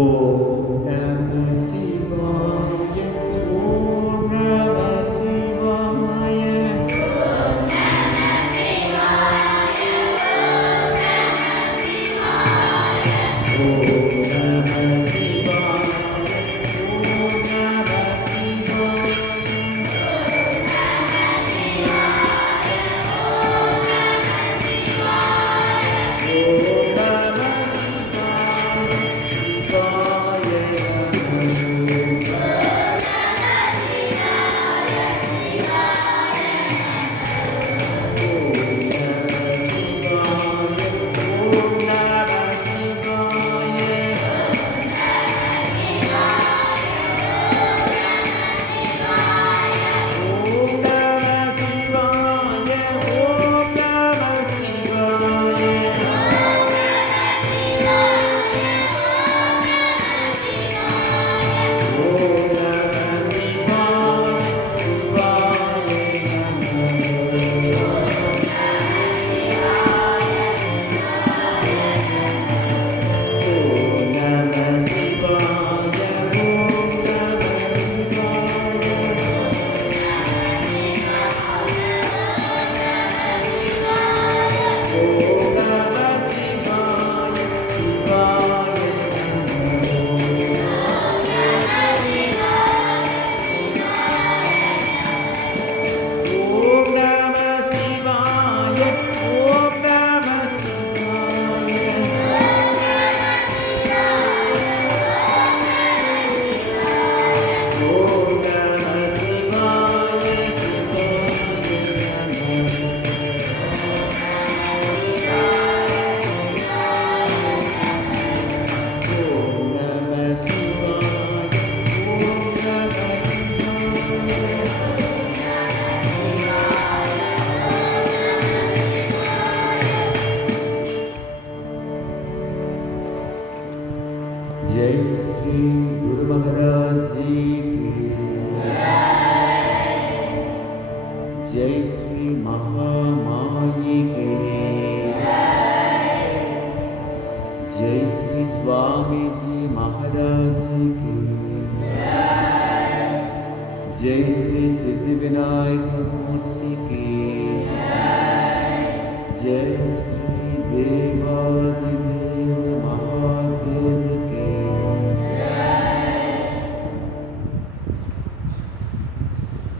ஓம் நம சிவாய. ஓம் நம சிவாய. जय श्री गुरु महाराज जी की जय श्री महामाई की जय श्री स्वामी जी महाराज जी की जय श्री सिद्धिविनायक मूर्ति की जय श्री देवा